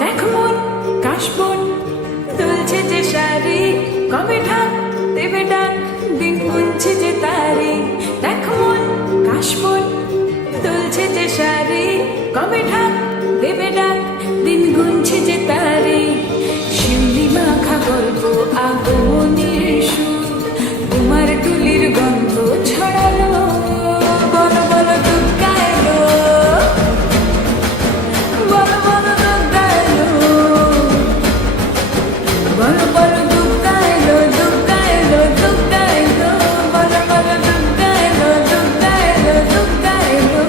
দেখ মন কাশবন দুলছে যে শাড়ি, কবে ঢাক দেবে ডাক, দিন গুনছে যে তারি। দেখ মন কাশবন দুলছে যে শাড়ি, কবে ঢাক দেবে ডাক, দিন গুনছে যে তারি। শিউলি মাখা গল্প আগমনের সুর, তোমার টুলির গন্ধ ছড়ালো। বলো বলো দুর্গা এলো, বলো বলো দুর্গা এলো, বলো বলো দুর্গা এলো, দুর্গা এলো, দুর্গা এলো, বলো বলো দুর্গা এলো, দুর্গা এলো, দুর্গা এলো।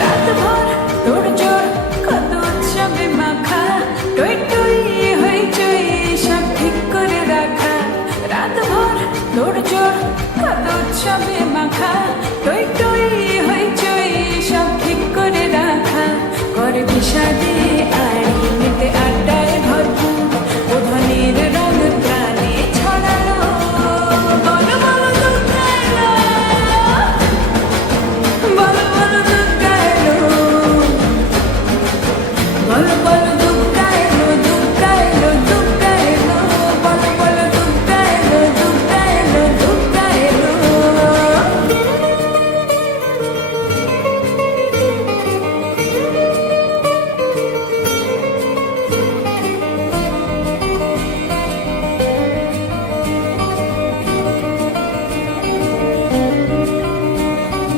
রাতভর তোড়জোড় কত উৎসবে মাখা, টই টই হইচই সব ঠিক করে রাখা। রাতভর তোড়জোড় কত উৎসবে মাখা, টই টই হইচই সব ঠিক করে রাখা। করে বিষাদে আড়ি মেতে আড্ডায় ভরপুর, ওধানের রং প্রাণে ছড়ালো। বলো বলো দুর্গা এলো, বলো বলো দুর্গা এলো, বলো বলো দুর্গা এলো, দুর্গা এলো, দুর্গা এলো, বলো বলো দুর্গা এলো, দুর্গা এলো, দুর্গা এলো।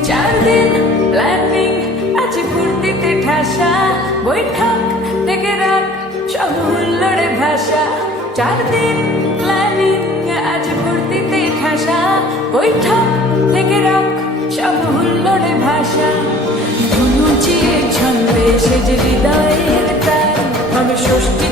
চার দিন প্ল্যানিং আছে ফুর্তিতে ঠাসা, বৈঠক থেকে রাত সব হুল্লোড়ে ভাষা। 4 দিন প্ল্যানিং আজ ফুর্তিতে ঠাসা, বৈঠক থেকে রাত সব হুল্লোড়ে ভাষা। ধুনুচিয়ে ছন্দে সেজে হৃদয়ের তার, হবে ষষ্ঠী